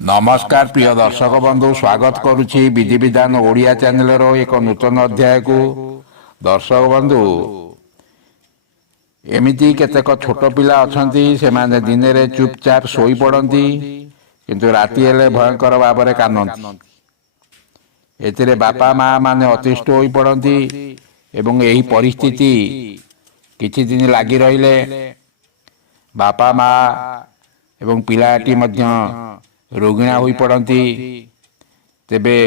नमस्कार प्रिय दर्शक बंधु स्वागत करुछि विधि विधान ओडिया चैनल रो एक नूतन अध्याय को। दर्शक बंधु एमिति केतेक छोट पिला अछंती से माने दिन रे चुपचाप सोई पड़ती किंतु राति हेले भयंकर भाव में कानती। एथिरे बापा माँ माने अतिष्ठ होई पड़ती एवं एही परिस्थिति किछि दिन लागी रहिले बापा माँ एवं पिलाटी मध्य रोगिणा होई पड़ती। तेबे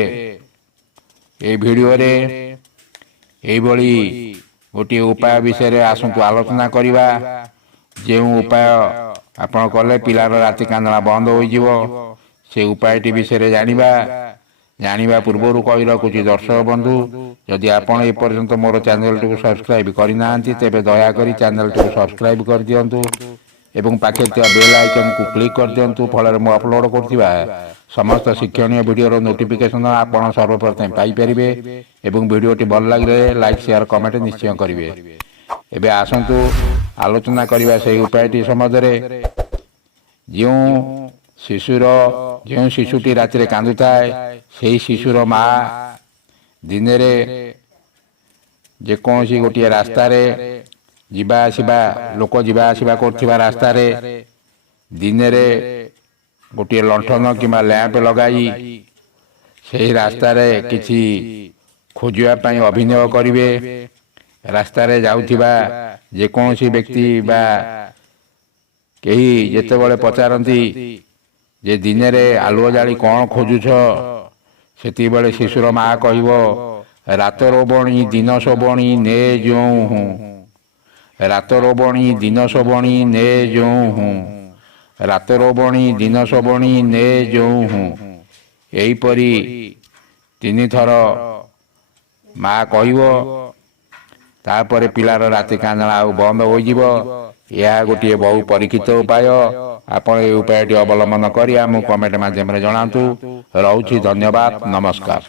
ए वीडियो रे एई भली गोटे उपाय विषय आसतु आलोचना करिबा। जे उपाय आपण कले पिलार राति कांदना बंद हो जिवो से उपायटी विषय जानिबा पूर्व कहि रखुछि दर्शक बंधु यदि आपण ए पर्यंत मोर चैनल टी सब्सक्राइब करिना तेबे दया करी चैनल टी सब्सक्राइब कर दियंतु एवं पाखे बेल आइकन को क्लिक कर दियंतु फल मु अपलोड करथिबा समस्त शिक्षणीय वीडियो नोटिफिकेशन आपण सर्वप्रथम पाई परिबे एवं वीडियोटी भल लगे लाइक शेयर कमेंट निश्चय करिवे। एबे आसंतु आलोचना करिबा से उपायटी सम्बन्धरे। जो शिशुटी राति कांदु थाए से शिशुर माँ दिन जेकोसी गोटे रास्तार जीवा आसवा लोक जीवा आसवा कर रास्तार दिन गोटे लंठन कि लैंप लगाई से रास्तार किसी खोजापी अभिनय करेंगे। रास्तार जाऊथिबा जेकोसी व्यक्ति बा कही जेतेबेले पचारती जे दिन रे आलुओ जाली कौन खोजुछ सेति बेले शिशुर माँ कहिबो रात रोबणी दिन शोबणी ने जो हूँ रात रोबणी दिन शोबणी ने जो हूँ रात रोबणी दिन शोबणी ने जो हूँ एहीपरी तीन थर माँ कहिबो तापर पिलार राति कांदना आउ बंद हो जिवो। यह गोटे बहु परीक्षित उपाय। आपण ए उपायटी अवलंबन करी आमु कमेंट माध्यम रे जणातु। रहूछि धन्यवाद नमस्कार।